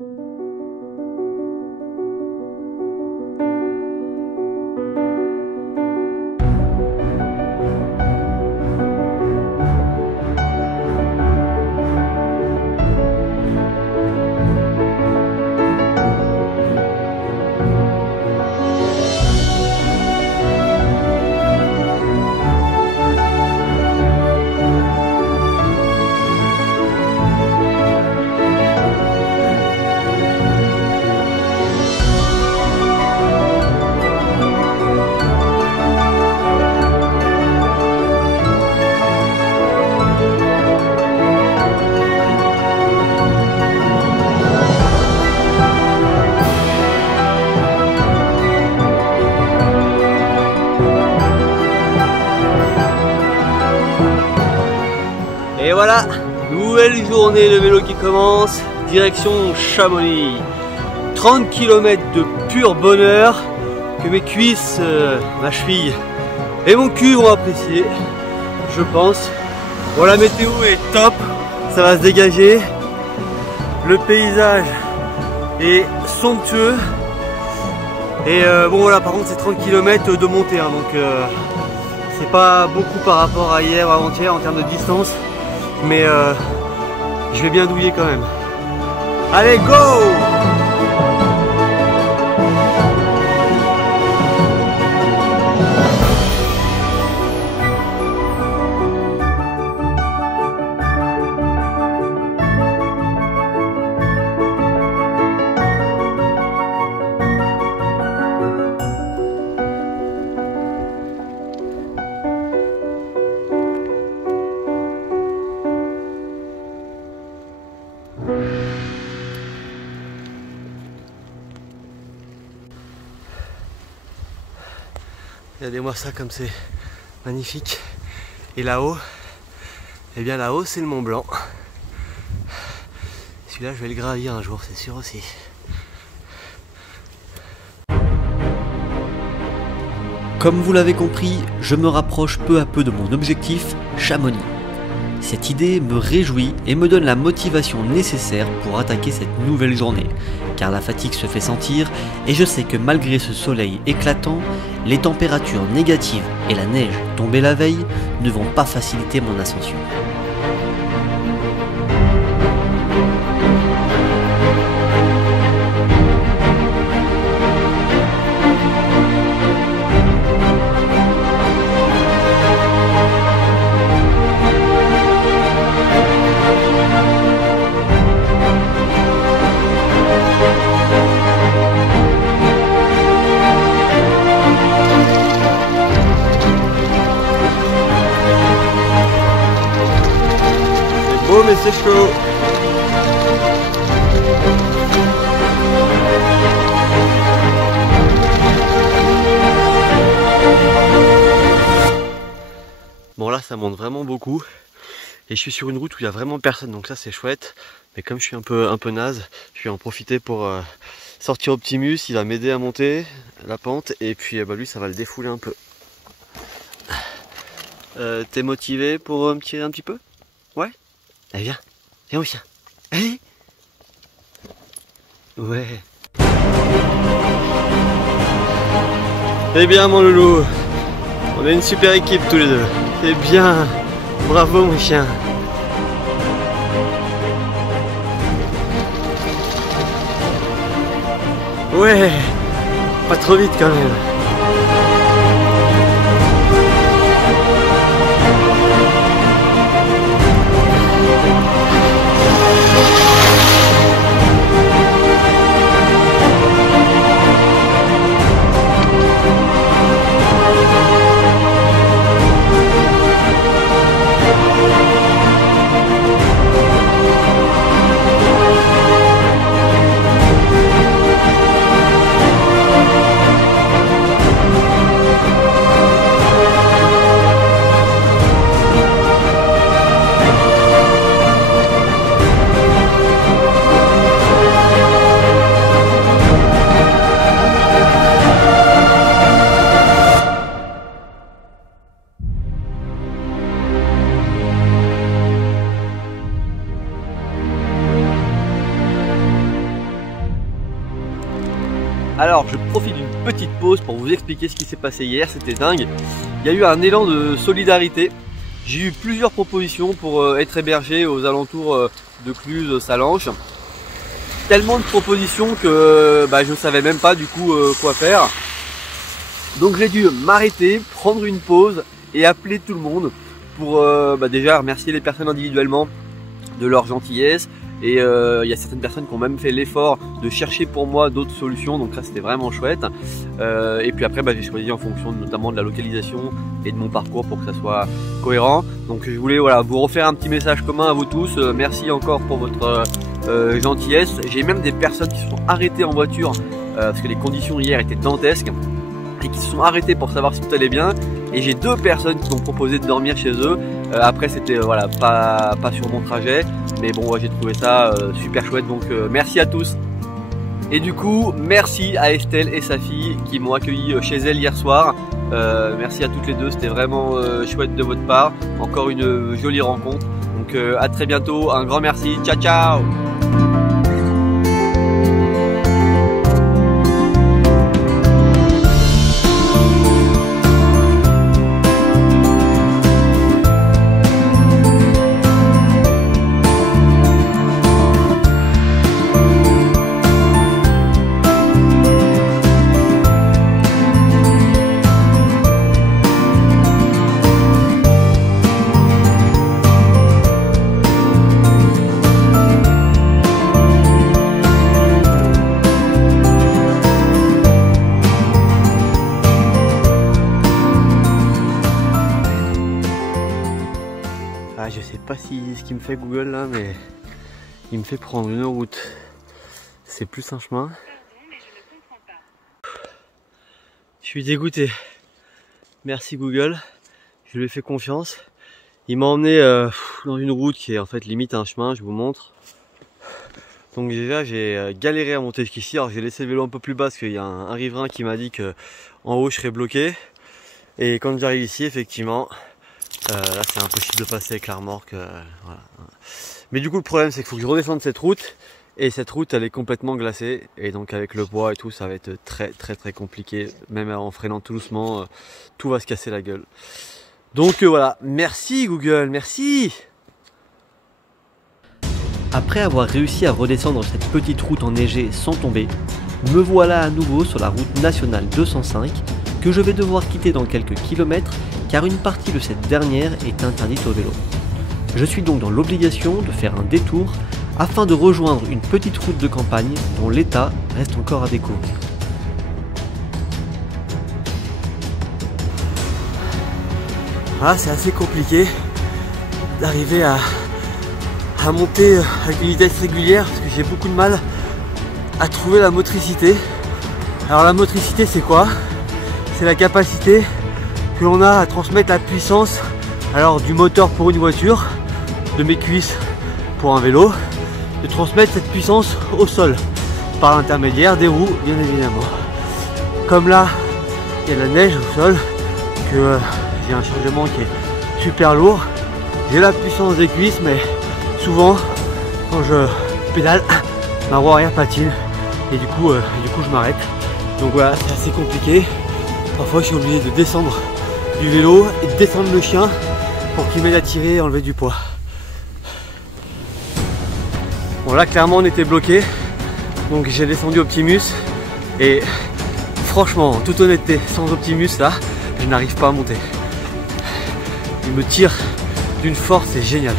Et voilà, nouvelle journée de vélo qui commence, direction Chamonix. 30 km de pur bonheur que mes cuisses, ma cheville et mon cul vont apprécier, je pense. Bon, la météo est top, ça va se dégager. Le paysage est somptueux. Et bon voilà, par contre c'est 30 km de montée, hein, donc c'est pas beaucoup par rapport à hier ou avant-hier en termes de distance. Mais je vais bien douiller quand même. Allez, go! Regardez-moi ça comme c'est magnifique. Et là-haut, eh bien là-haut c'est le Mont Blanc. Celui-là je vais le gravir un jour, c'est sûr aussi. Comme vous l'avez compris, je me rapproche peu à peu de mon objectif, Chamonix. Cette idée me réjouit et me donne la motivation nécessaire pour attaquer cette nouvelle journée, car la fatigue se fait sentir et je sais que malgré ce soleil éclatant, les températures négatives et la neige tombée la veille ne vont pas faciliter mon ascension. Oh mais c'est chaud. Bon là ça monte vraiment beaucoup et je suis sur une route où il n'y a vraiment personne, donc ça c'est chouette. Mais comme je suis un peu naze, je vais en profiter pour sortir Optimus. Il va m'aider à monter la pente et puis lui ça va le défouler un peu. T'es motivé pour me tirer un petit peu? Ouais? Allez viens, viens mon chien, allez. Ouais. Eh bien mon loulou, on a une super équipe tous les deux. C'est bien, bravo mon chien. Ouais, pas trop vite quand même. Alors je profite d'une petite pause pour vous expliquer ce qui s'est passé hier, c'était dingue. Il y a eu un élan de solidarité. J'ai eu plusieurs propositions pour être hébergé aux alentours de Cluse, Salanches. Tellement de propositions que je savais même pas du coup quoi faire. Donc j'ai dû m'arrêter, prendre une pause et appeler tout le monde pour déjà remercier les personnes individuellement de leur gentillesse. Et il y a certaines personnes qui ont même fait l'effort de chercher pour moi d'autres solutions, donc ça c'était vraiment chouette. Et puis après j'ai choisi en fonction notamment de la localisation et de mon parcours pour que ça soit cohérent. Donc je voulais vous refaire un petit message commun à vous tous. Merci encore pour votre gentillesse. J'ai même des personnes qui se sont arrêtées en voiture parce que les conditions hier étaient dantesques et qui se sont arrêtées pour savoir si tout allait bien. Et j'ai 2 personnes qui m'ont proposé de dormir chez eux. Après c'était pas sur mon trajet, mais bon j'ai trouvé ça super chouette, donc merci à tous. Et du coup merci à Estelle et sa fille qui m'ont accueilli chez elle hier soir. Merci à toutes les deux, c'était vraiment chouette de votre part. Encore une jolie rencontre, donc à très bientôt, un grand merci, ciao ciao. Je sais pas si ce qui me fait Google là, mais il me fait prendre une route. C'est plus un chemin. Je suis dégoûté. Merci Google. Je lui ai fait confiance. Il m'a emmené dans une route qui est en fait limite un chemin. Je vous montre. Donc déjà j'ai galéré à monter jusqu'ici. Alors j'ai laissé le vélo un peu plus bas parce qu'il y a un riverain qui m'a dit que en haut je serais bloqué. Et quand j'arrive ici, effectivement. Là c'est impossible de passer avec la remorque, voilà. Mais du coup le problème c'est qu'il faut que je redescende cette route, et cette route elle est complètement glacée, et donc avec le bois et tout ça va être très compliqué, même en freinant tout doucement, tout va se casser la gueule. Donc voilà, merci Google, merci. Après avoir réussi à redescendre cette petite route enneigée sans tomber, me voilà à nouveau sur la route nationale 205 que je vais devoir quitter dans quelques kilomètres car une partie de cette dernière est interdite au vélo. Je suis donc dans l'obligation de faire un détour afin de rejoindre une petite route de campagne dont l'état reste encore à découvrir. Voilà, c'est assez compliqué d'arriver à monter avec une vitesse régulière parce que j'ai beaucoup de mal à trouver la motricité. Alors la motricité c'est quoi? C'est la capacité que l'on a à transmettre la puissance du moteur pour une voiture, de mes cuisses pour un vélo, de transmettre cette puissance au sol par l'intermédiaire des roues bien évidemment. Comme là il y a de la neige au sol, que j'ai un chargement qui est super lourd, j'ai la puissance des cuisses, mais souvent quand je pédale ma roue arrière patine et du coup je m'arrête. Donc voilà, c'est assez compliqué. Parfois je suis obligé de descendre du vélo et de descendre le chien pour qu'il m'aide à tirer et enlever du poids. Bon là clairement on était bloqué, donc j'ai descendu Optimus et franchement en toute honnêteté sans Optimus là je n'arrive pas à monter. Il me tire d'une force, c'est génial.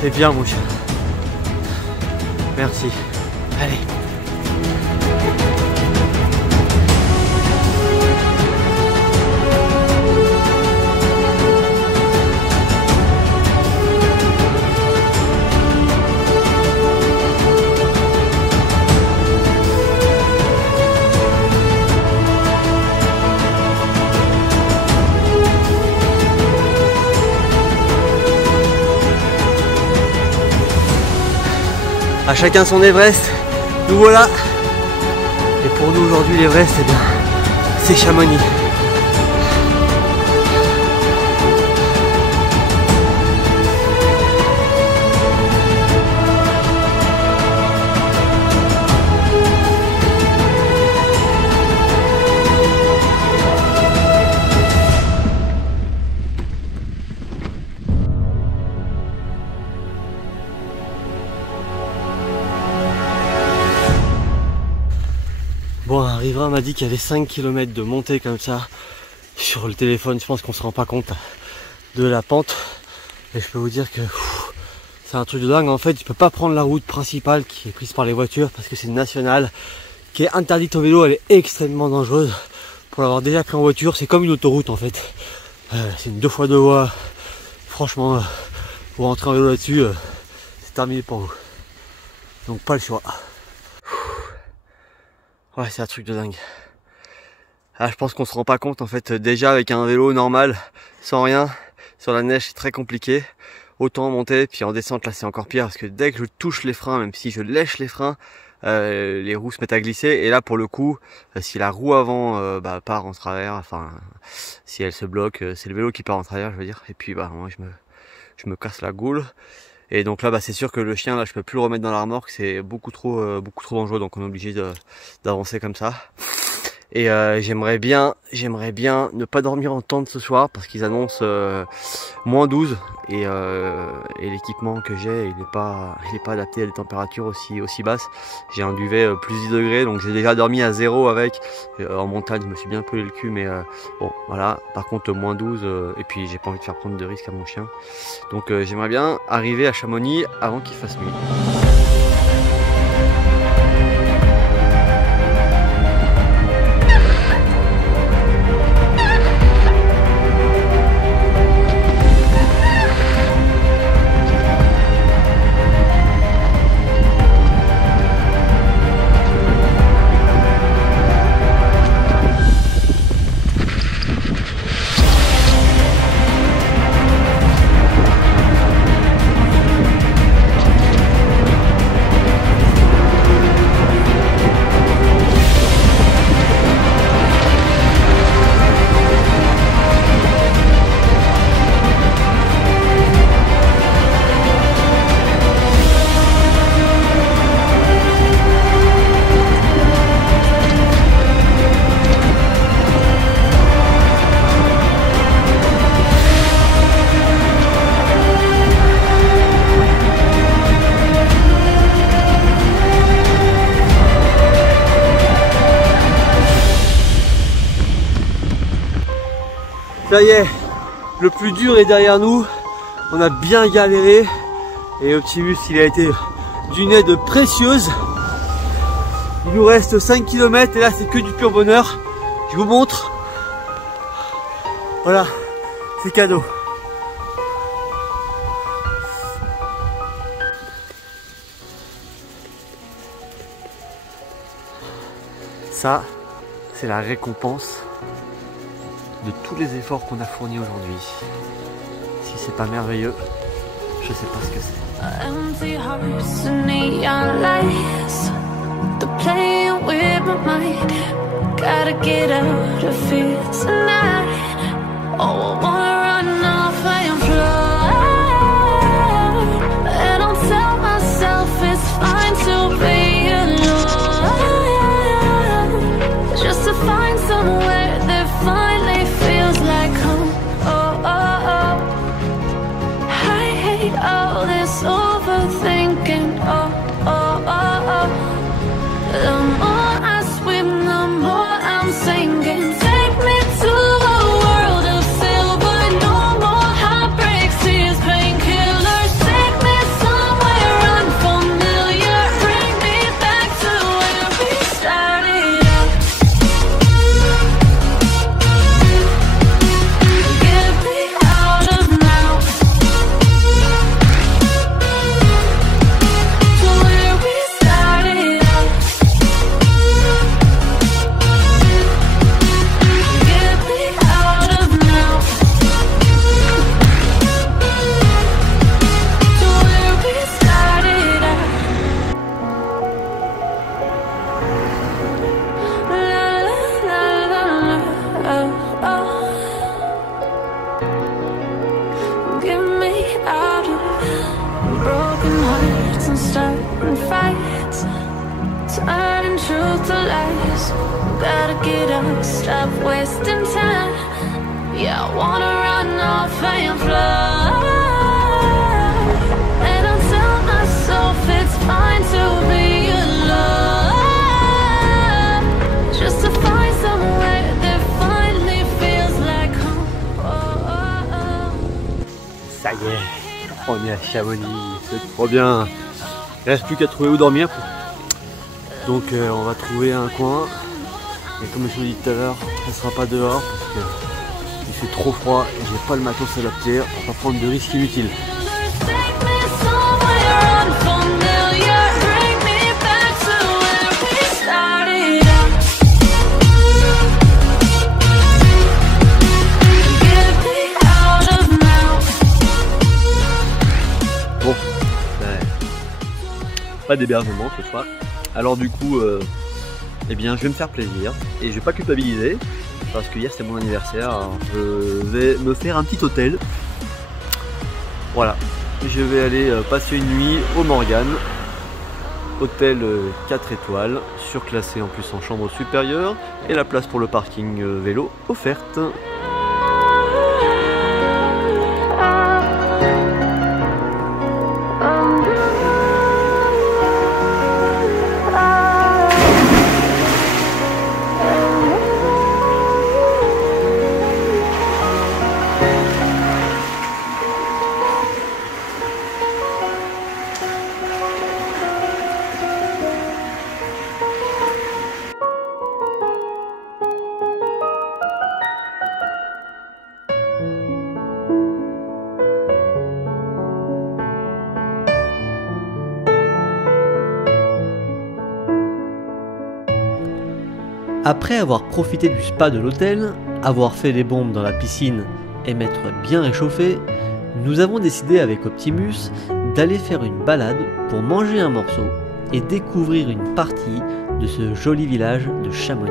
C'est bien mon chien. Merci. Allez. À chacun son Everest, nous voilà. Et pour nous aujourd'hui l'Everest, eh bien, c'est Chamonix. Bon, un riverain m'a dit qu'il y avait 5 km de montée comme ça. Sur le téléphone, je pense qu'on se rend pas compte de la pente. Et je peux vous dire que c'est un truc de dingue. En fait, tu peux pas prendre la route principale qui est prise par les voitures parce que c'est une nationale qui est interdite au vélo. Elle est extrêmement dangereuse. Pour l'avoir déjà pris en voiture, c'est comme une autoroute en fait. C'est une 2x2 voies. Franchement, pour rentrer en vélo là-dessus, c'est terminé pour vous. Donc pas le choix. Ouais, c'est un truc de dingue. Ah, je pense qu'on se rend pas compte en fait. Déjà avec un vélo normal, sans rien, sur la neige c'est très compliqué. Autant en monter, puis en descente là c'est encore pire parce que dès que je touche les freins, même si je lèche les freins, les roues se mettent à glisser. Et là pour le coup, si la roue avant part en travers, enfin si elle se bloque, c'est le vélo qui part en travers, je veux dire. Et puis moi je me casse la goule. Et donc là c'est sûr que le chien là je peux plus le remettre dans la remorque, c'est beaucoup trop dangereux, donc on est obligé d'avancer comme ça. Et j'aimerais bien ne pas dormir en tente ce soir parce qu'ils annoncent moins 12 et l'équipement que j'ai il est pas adapté à des températures aussi basses. J'ai un duvet plus 10 degrés, donc j'ai déjà dormi à 0 avec. En montagne je me suis bien pelé le cul, mais bon voilà. Par contre moins 12 et puis j'ai pas envie de faire prendre de risques à mon chien. Donc j'aimerais bien arriver à Chamonix avant qu'il fasse nuit. Ça y est, le plus dur est derrière nous. On a bien galéré. Et Optimus, il a été d'une aide précieuse. Il nous reste 5 km et là c'est que du pur bonheur. Je vous montre. Voilà, c'est cadeau. Ça, c'est la récompense de tous les efforts qu'on a fournis aujourd'hui. Si c'est pas merveilleux, je sais pas ce que c'est. Empty hearts and neon lights, they're playing with my mind. Gotta get out of here tonight. Oh, I wanna run off and fly, and I'll tell myself it's fine to be alone, just to find somewhere that finally feels like home. Oh, oh, oh. I hate all this overthinking. Oh, oh, oh, oh. The more I swim, the more I'm sinking. Take me to a world of silver. No more heartbreaks, tears, painkillers. Take me somewhere unfamiliar. Bring me back to where we started out. Get me out of now, to where we started out. Get me out of now, to where we started out. La la la la, oh, oh. Get me out of broken hearts and starting fights, turning truth to lies. Gotta get up, stop wasting time. Yeah, I wanna run off and fly, and I'll tell myself it's fine to be alone, On est à Chamonix, c'est trop bien. Il reste plus qu'à trouver où dormir. Donc on va trouver un coin. Et comme je vous l'ai dit tout à l'heure, ça ne sera pas dehors parce que il fait trop froid et j'ai pas le matos adapté. On va pas prendre de risques inutiles. Bon, pas d'hébergement ce soir. Alors du coup, eh bien, je vais me faire plaisir et je vais pas culpabiliser parce que hier c'était mon anniversaire. Alors je vais me faire un petit hôtel. Voilà, je vais aller passer une nuit au Morgane, hôtel 4 étoiles, surclassé en plus en chambre supérieure et la place pour le parking vélo offerte. Après avoir profité du spa de l'hôtel, avoir fait les bombes dans la piscine et m'être bien réchauffé, nous avons décidé avec Optimus d'aller faire une balade pour manger un morceau et découvrir une partie de ce joli village de Chamonix.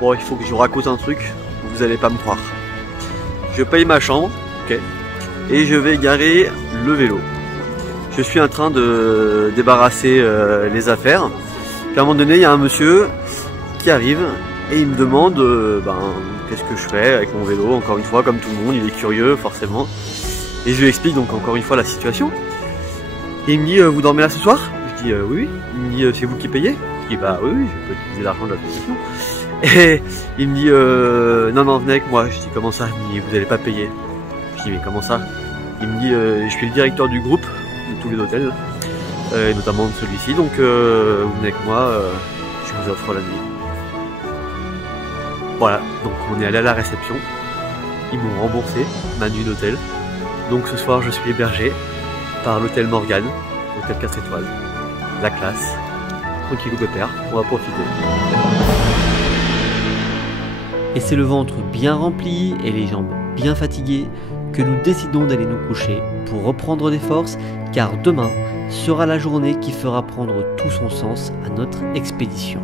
Bon, il faut que je vous raconte un truc, vous allez pas me croire. Je paye ma chambre, ok, et je vais garer le vélo. Je suis en train de débarrasser les affaires. Puis à un moment donné, il y a un monsieur qui arrive et il me demande qu'est-ce que je fais avec mon vélo. Encore une fois, comme tout le monde, il est curieux forcément. Et je lui explique donc encore une fois la situation. Et il me dit vous dormez là ce soir? Je dis oui. Il me dit c'est vous qui payez? Je dis bah oui, je peux utiliser l'argent de l'association. Et il me dit non venez avec moi. Je dis comment ça? Il me dit vous n'allez pas payer. Je dis mais comment ça? Il me dit je suis le directeur du groupe de tous les hôtels, notamment de celui-ci, donc vous venez avec moi, je vous offre la nuit. Voilà, donc on est allé à la réception, ils m'ont remboursé ma nuit d'hôtel. Donc ce soir je suis hébergé par l'hôtel Morgane, hôtel 4 étoiles, la classe, tranquille ou pépère, on va profiter. Et c'est le ventre bien rempli et les jambes bien fatiguées que nous décidons d'aller nous coucher pour reprendre des forces, car demain sera la journée qui fera prendre tout son sens à notre expédition.